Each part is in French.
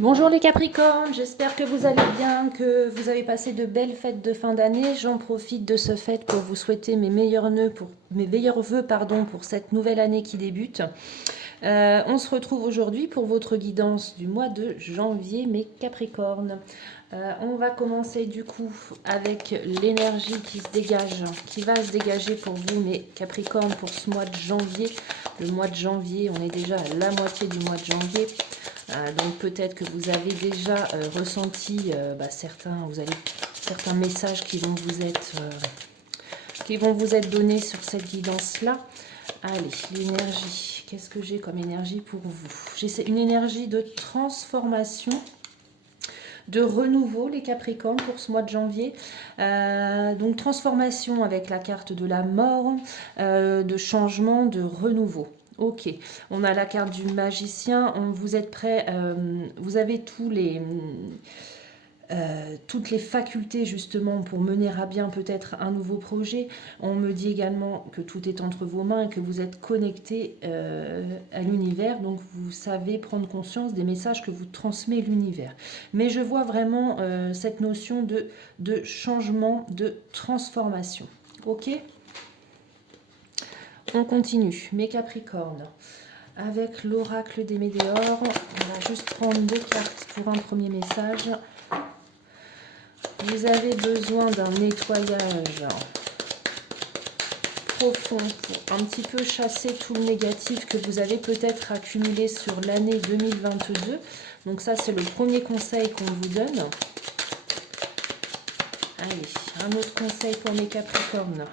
Bonjour les Capricornes, j'espère que vous allez bien, que vous avez passé de belles fêtes de fin d'année. J'en profite de ce fait pour vous souhaiter mes meilleurs vœux pour cette nouvelle année qui débute. On se retrouve aujourd'hui pour votre guidance du mois de janvier, mes Capricornes. On va commencer du coup avec l'énergie qui va se dégager pour vous, mes Capricornes, pour ce mois de janvier. Le mois de janvier, on est déjà à la moitié du mois de janvier. Donc peut-être que vous avez déjà ressenti certains messages qui vont vous être donnés sur cette guidance-là. Allez, l'énergie. Qu'est-ce que j'ai comme énergie pour vous? J'ai une énergie de transformation, de renouveau, les Capricornes, pour ce mois de janvier. Donc transformation avec la carte de la mort, de changement, de renouveau. Ok, on a la carte du magicien, vous êtes prêts, vous avez toutes les facultés justement pour mener à bien peut-être un nouveau projet. On me dit également que tout est entre vos mains et que vous êtes connecté à l'univers, donc vous savez prendre conscience des messages que vous transmet l'univers. Mais je vois vraiment cette notion de changement, de transformation. Ok ? On continue, mes Capricornes, avec l'oracle des Météores. On va juste prendre 2 cartes pour un premier message. Vous avez besoin d'un nettoyage profond pour un petit peu chasser tout le négatif que vous avez peut-être accumulé sur l'année 2022. Donc ça, c'est le premier conseil qu'on vous donne. Allez, un autre conseil pour mes Capricornes.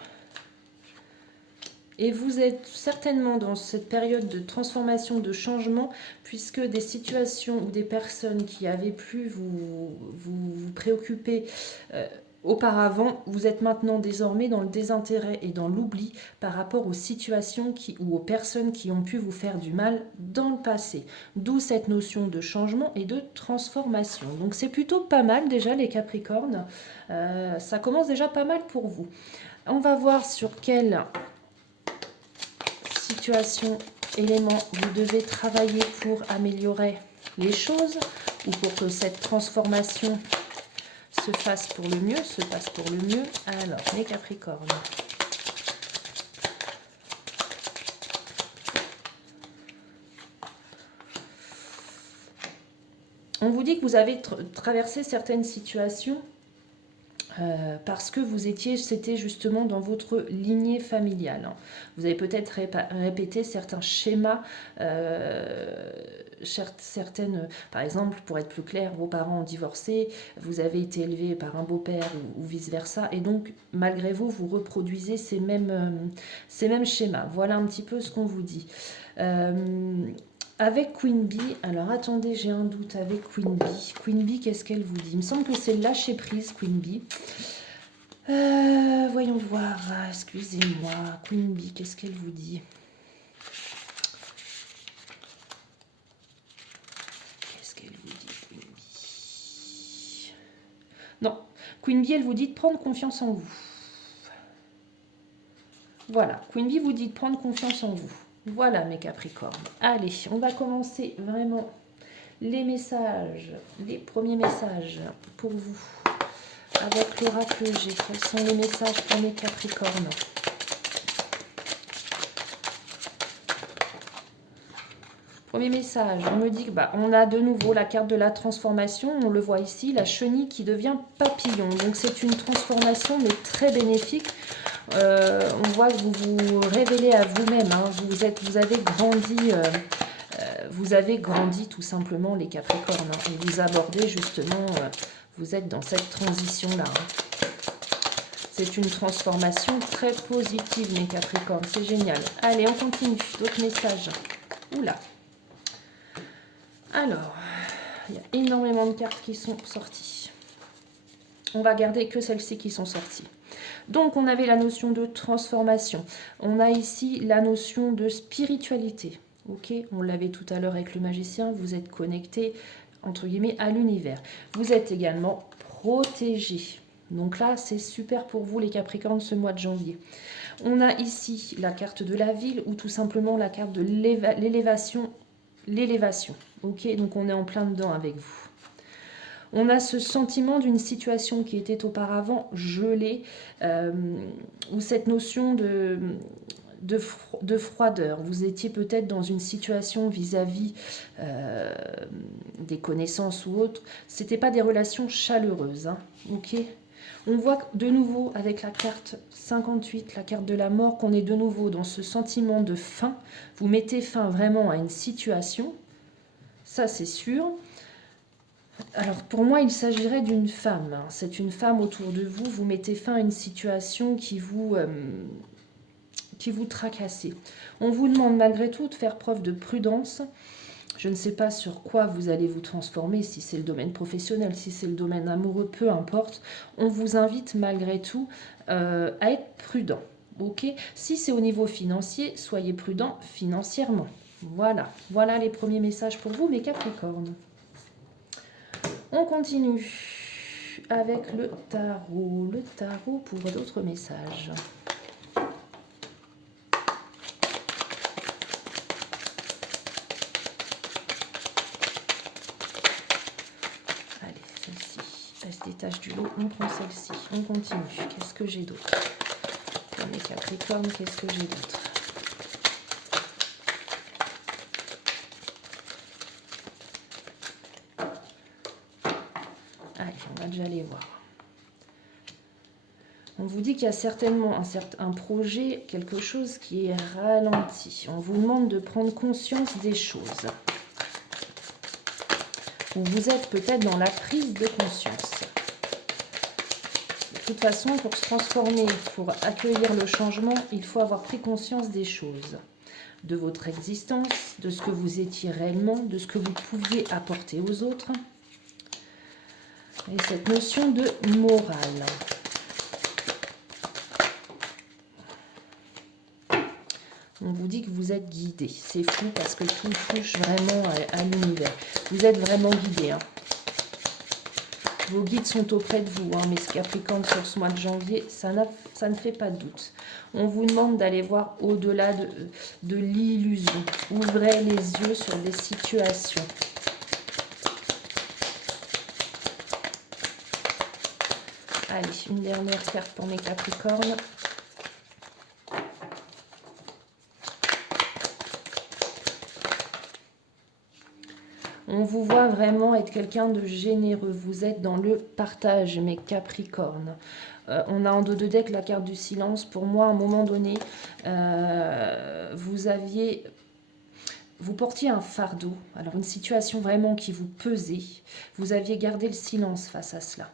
Et vous êtes certainement dans cette période de transformation, de changement, puisque des situations ou des personnes qui avaient pu vous préoccuper auparavant, vous êtes maintenant désormais dans le désintérêt et dans l'oubli par rapport aux situations ou aux personnes qui ont pu vous faire du mal dans le passé. D'où cette notion de changement et de transformation. Donc c'est plutôt pas mal déjà les Capricornes. Ça commence déjà pas mal pour vous. On va voir sur quelle situation, élément, vous devez travailler pour améliorer les choses ou pour que cette transformation se passe pour le mieux. Alors, les Capricornes. On vous dit que vous avez traversé certaines situations parce que c'était justement dans votre lignée familiale. Vous avez peut-être répété certains schémas, par exemple, pour être plus clair, vos parents ont divorcé, vous avez été élevé par un beau-père ou vice-versa, et donc, malgré vous, vous reproduisez ces mêmes schémas. Voilà un petit peu ce qu'on vous dit. Avec Queen Bee, alors attendez, j'ai un doute avec Queen Bee. Queen Bee, qu'est-ce qu'elle vous dit? Il me semble que c'est lâcher prise, Queen Bee. Voyons voir, excusez-moi. Queen Bee, qu'est-ce qu'elle vous dit? Qu'est-ce qu'elle vous dit, Queen Bee? Non, Queen Bee, elle vous dit de prendre confiance en vous. Voilà, Queen Bee vous dit de prendre confiance en vous. Voilà mes Capricornes. Allez, on va commencer vraiment les messages, les premiers messages pour vous. Avec l'oracle G, quels sont les messages pour mes Capricornes? Premier message, on me dit que on a de nouveau la carte de la transformation, on le voit ici, la chenille qui devient papillon. Donc c'est une transformation mais très bénéfique. On voit que vous vous révélez à vous-même, hein. Vous avez grandi tout simplement les Capricornes, hein, et vous abordez justement, vous êtes dans cette transition-là. Hein. C'est une transformation très positive mes Capricornes, c'est génial. Allez, on continue, d'autres messages. Oula. Alors, il y a énormément de cartes qui sont sorties. On va garder que celles-ci qui sont sorties. Donc, on avait la notion de transformation. On a ici la notion de spiritualité. Ok, on l'avait tout à l'heure avec le magicien. Vous êtes connecté, entre guillemets, à l'univers. Vous êtes également protégé. Donc là, c'est super pour vous, les Capricornes, ce mois de janvier. On a ici la carte de la ville ou tout simplement la carte de l'élévation. L'élévation. Ok, donc on est en plein dedans avec vous. On a ce sentiment d'une situation qui était auparavant gelée, ou cette notion de froideur. Vous étiez peut-être dans une situation vis-à-vis des connaissances ou autres. Ce n'était pas des relations chaleureuses. Hein, ok. On voit de nouveau avec la carte 58, la carte de la mort, qu'on est de nouveau dans ce sentiment de fin. Vous mettez fin vraiment à une situation. Ça, c'est sûr. Alors, pour moi, il s'agirait d'une femme. Hein. C'est une femme autour de vous. Vous mettez fin à une situation qui vous tracassez. On vous demande malgré tout de faire preuve de prudence. Je ne sais pas sur quoi vous allez vous transformer, si c'est le domaine professionnel, si c'est le domaine amoureux, peu importe. On vous invite malgré tout à être prudent. Ok. Si c'est au niveau financier, soyez prudent financièrement. Voilà. Voilà les premiers messages pour vous, mes Capricornes. On continue avec le tarot. Le tarot pour d'autres messages. Allez, celle-ci, elle se détache du lot. On prend celle-ci. On continue. Qu'est-ce que j'ai d'autre? Pour mes Capricornes, qu'est-ce que j'ai d'autre? Allez, on va déjà les voir. On vous dit qu'il y a certainement un projet, quelque chose qui est ralenti. On vous demande de prendre conscience des choses. Ou vous êtes peut-être dans la prise de conscience. De toute façon, pour se transformer, pour accueillir le changement, il faut avoir pris conscience des choses. De votre existence, de ce que vous étiez réellement, de ce que vous pouviez apporter aux autres. Et cette notion de morale. On vous dit que vous êtes guidé. C'est fou parce que tout touche vraiment à l'univers. Vous êtes vraiment guidé. Hein. Vos guides sont auprès de vous. Hein, mais ce Capricorne sur ce mois de janvier, ça ne fait pas de doute. On vous demande d'aller voir au-delà de l'illusion. Ouvrez les yeux sur des situations. Allez, une dernière carte pour mes Capricornes. On vous voit vraiment être quelqu'un de généreux. Vous êtes dans le partage, mes Capricornes. On a en dos de deck la carte du silence. Pour moi, à un moment donné, vous portiez un fardeau. Alors, une situation vraiment qui vous pesait. Vous aviez gardé le silence face à cela.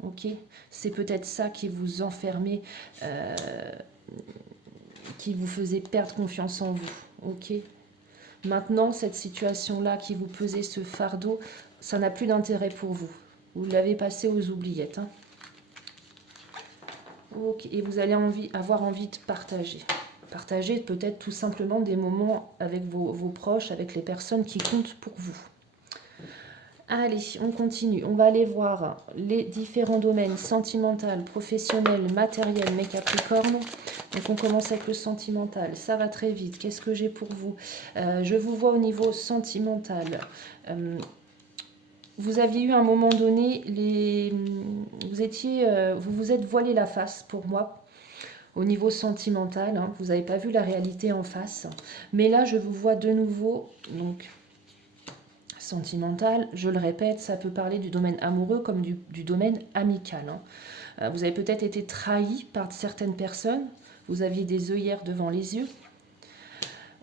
Ok, c'est peut-être ça qui vous enfermait, qui vous faisait perdre confiance en vous. Ok. Maintenant, cette situation-là qui vous pesait ce fardeau, ça n'a plus d'intérêt pour vous. Vous l'avez passé aux oubliettes. Hein. Okay. Et vous allez avoir envie de partager. Partager peut-être tout simplement des moments avec vos proches, avec les personnes qui comptent pour vous. Allez, on continue. On va aller voir les différents domaines sentimental, professionnel, matériel, mes Capricornes. Donc on commence avec le sentimental. Ça va très vite. Qu'est-ce que j'ai pour vous? Je vous vois au niveau sentimental. Vous aviez eu à un moment donné, vous vous êtes voilé la face pour moi. Au niveau sentimental, hein, vous n'avez pas vu la réalité en face. Mais là, je vous vois de nouveau. Donc, sentimental, je le répète, ça peut parler du domaine amoureux comme du domaine amical. Hein. Vous avez peut-être été trahi par certaines personnes, vous aviez des œillères devant les yeux.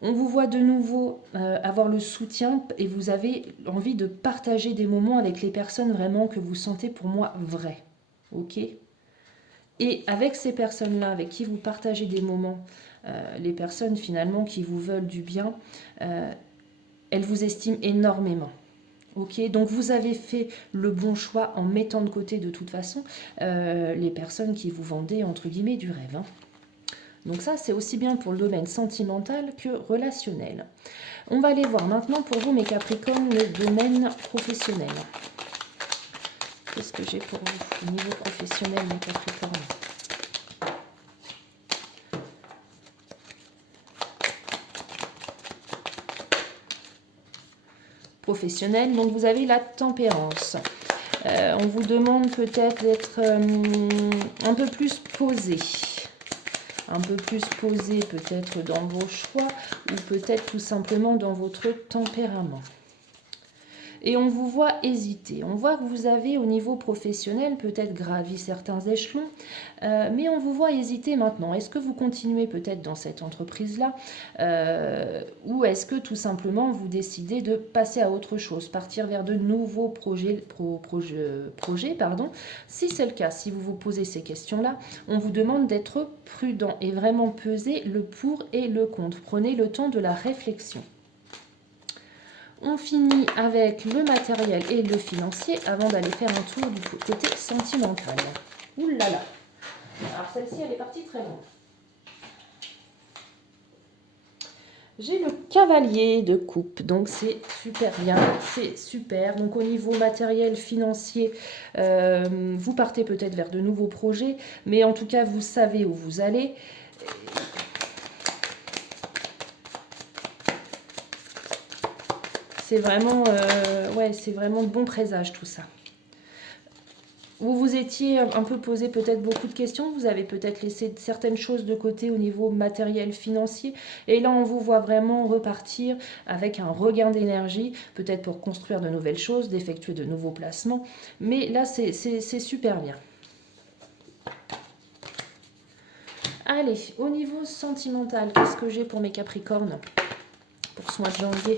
On vous voit de nouveau avoir le soutien et vous avez envie de partager des moments avec les personnes vraiment que vous sentez pour moi vraies. Ok ? Et avec ces personnes-là, avec qui vous partagez des moments, les personnes finalement qui vous veulent du bien, elle vous estime énormément. Ok, donc vous avez fait le bon choix en mettant de côté de toute façon les personnes qui vous vendaient entre guillemets du rêve. Hein. Donc ça, c'est aussi bien pour le domaine sentimental que relationnel. On va aller voir maintenant pour vous, mes Capricornes, le domaine professionnel. Qu'est-ce que j'ai pour vous au niveau professionnel, mes Capricornes ? professionnel. Donc, vous avez la tempérance. On vous demande peut-être d'être un peu plus posé. Un peu plus posé peut-être dans vos choix ou peut-être tout simplement dans votre tempérament. Et on vous voit hésiter. On voit que vous avez au niveau professionnel peut-être gravi certains échelons, mais on vous voit hésiter maintenant. Est-ce que vous continuez peut-être dans cette entreprise-là ou est-ce que tout simplement vous décidez de passer à autre chose, partir vers de nouveaux projets, pardon. Si c'est le cas, si vous vous posez ces questions-là, on vous demande d'être prudent et vraiment peser le pour et le contre. Prenez le temps de la réflexion. On finit avec le matériel et le financier avant d'aller faire un tour du côté sentimental. Ouh là là. Alors celle-ci, elle est partie très loin. J'ai le cavalier de coupe, donc c'est super bien, c'est super. Donc au niveau matériel, financier, vous partez peut-être vers de nouveaux projets, mais en tout cas, vous savez où vous allez. C'est vraiment, ouais, c'est vraiment de bon présage tout ça. Vous vous étiez un peu posé peut-être beaucoup de questions, vous avez peut-être laissé certaines choses de côté au niveau matériel, financier, et là on vous voit vraiment repartir avec un regain d'énergie, peut-être pour construire de nouvelles choses, d'effectuer de nouveaux placements, mais là c'est super bien. Allez, au niveau sentimental, qu'est-ce que j'ai pour mes Capricornes pour ce mois de janvier ?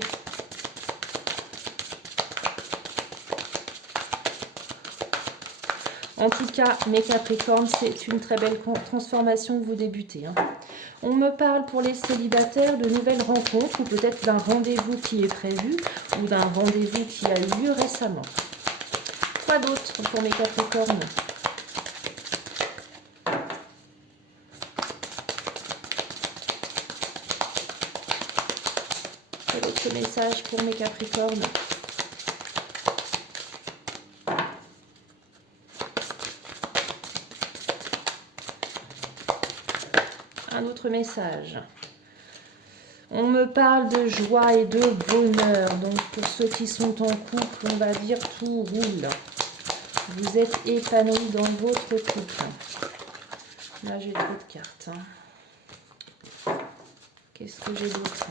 En tout cas, mes Capricornes, c'est une très belle transformation que vous débutez. On me parle pour les célibataires de nouvelles rencontres ou peut-être d'un rendez-vous qui est prévu ou d'un rendez-vous qui a eu lieu récemment. Quoi d'autre pour mes Capricornes ? Quel autre message pour mes Capricornes ? Un autre message. On me parle de joie et de bonheur. Donc pour ceux qui sont en couple, on va dire tout roule. Vous êtes épanoui dans votre couple. Là j'ai trop de cartes. Qu'est-ce que j'ai d'autre ?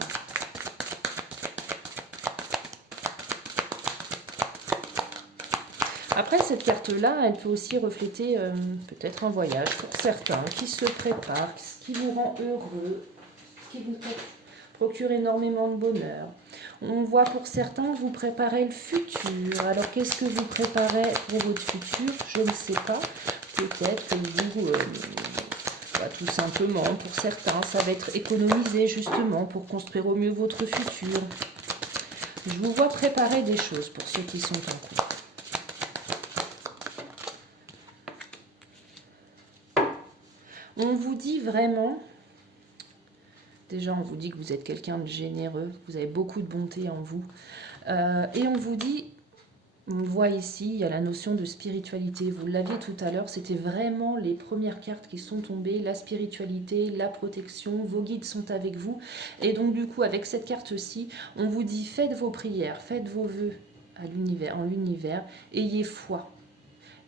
Après, cette carte-là, elle peut aussi refléter peut-être un voyage pour certains qui se préparent, qui vous rend heureux, qui vous procure énormément de bonheur. On voit pour certains que vous préparez le futur. Alors, qu'est-ce que vous préparez pour votre futur? Je ne sais pas. Peut-être que vous... tout simplement, pour certains, ça va être économiser justement pour construire au mieux votre futur. Je vous vois préparer des choses pour ceux qui sont en couple. On vous dit vraiment, déjà on vous dit que vous êtes quelqu'un de généreux, vous avez beaucoup de bonté en vous. Et on vous dit, on voit ici, il y a la notion de spiritualité. Vous l'aviez tout à l'heure, c'était vraiment les premières cartes qui sont tombées, la spiritualité, la protection, vos guides sont avec vous. Et donc du coup, avec cette carte-ci, on vous dit, faites vos prières, faites vos vœux à l'univers, en l'univers, ayez foi.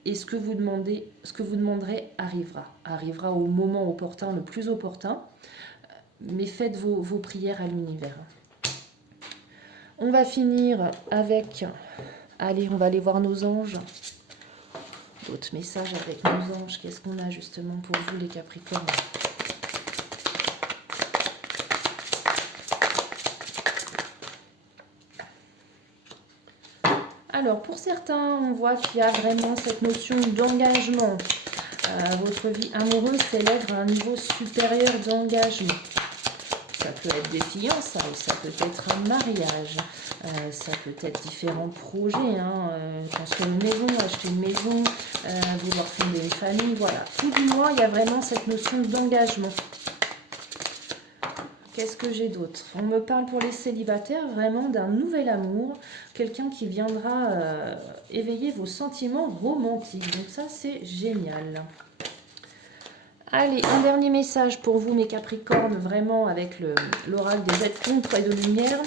Et ce que vous demanderez arrivera au moment opportun, le plus opportun, mais faites vos prières à l'univers. On va finir avec, allez, on va aller voir nos anges. D'autres messages avec nos anges, qu'est-ce qu'on a justement pour vous les Capricornes ? Alors, pour certains, on voit qu'il y a vraiment cette notion d'engagement. Votre vie amoureuse s'élève à un niveau supérieur d'engagement. Ça peut être des fiançailles, ça peut être un mariage, ça peut être différents projets, construire une maison, acheter une maison, vouloir fonder une famille, voilà. Tout du moins, il y a vraiment cette notion d'engagement. Qu'est-ce que j'ai d'autre? On me parle pour les célibataires vraiment d'un nouvel amour, quelqu'un qui viendra éveiller vos sentiments romantiques. Donc ça, c'est génial. Allez, un dernier message pour vous, mes Capricornes, vraiment avec l'oracle des êtres d'ombre et de lumière.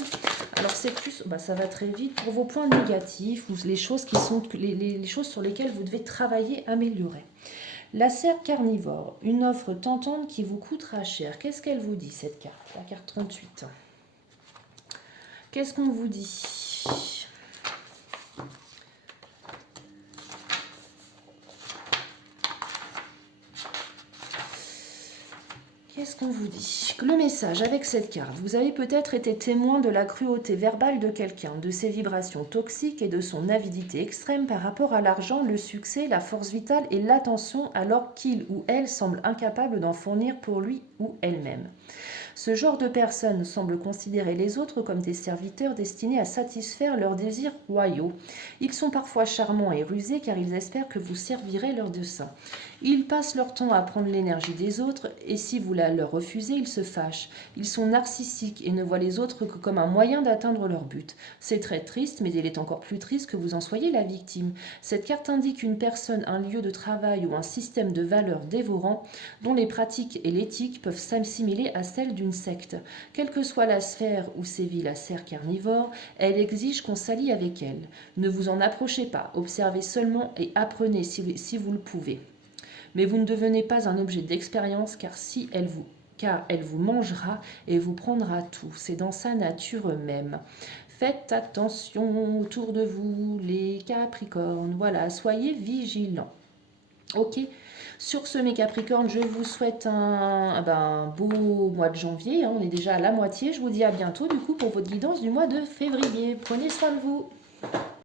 Alors c'est plus, ça va très vite pour vos points négatifs ou les choses qui sont les choses sur lesquelles vous devez travailler, améliorer. La serre carnivore, une offre tentante qui vous coûtera cher. Qu'est-ce qu'elle vous dit cette carte? La carte 38. Qu'est-ce qu'on vous dit? Qu'est-ce qu'on vous dit? Le message avec cette carte. Vous avez peut-être été témoin de la cruauté verbale de quelqu'un, de ses vibrations toxiques et de son avidité extrême par rapport à l'argent, le succès, la force vitale et l'attention alors qu'il ou elle semble incapable d'en fournir pour lui ou elle-même. Ce genre de personnes semble considérer les autres comme des serviteurs destinés à satisfaire leurs désirs royaux. Ils sont parfois charmants et rusés car ils espèrent que vous servirez leurs desseins. Ils passent leur temps à prendre l'énergie des autres et si vous la leur refusez, ils se fâchent. Ils sont narcissiques et ne voient les autres que comme un moyen d'atteindre leur but. C'est très triste, mais il est encore plus triste que vous en soyez la victime. Cette carte indique une personne, un lieu de travail ou un système de valeurs dévorant dont les pratiques et l'éthique peuvent s'assimiler à celles d'une secte. Quelle que soit la sphère où sévit la serre carnivore, elle exige qu'on s'allie avec elle. Ne vous en approchez pas, observez seulement et apprenez si vous le pouvez. Mais vous ne devenez pas un objet d'expérience car elle vous mangera et vous prendra tout. C'est dans sa nature même. Faites attention autour de vous, les Capricornes. Voilà, soyez vigilants. Ok. Sur ce, mes Capricornes, je vous souhaite un beau mois de janvier. On est déjà à la moitié. Je vous dis à bientôt, du coup, pour votre guidance du mois de février. Prenez soin de vous.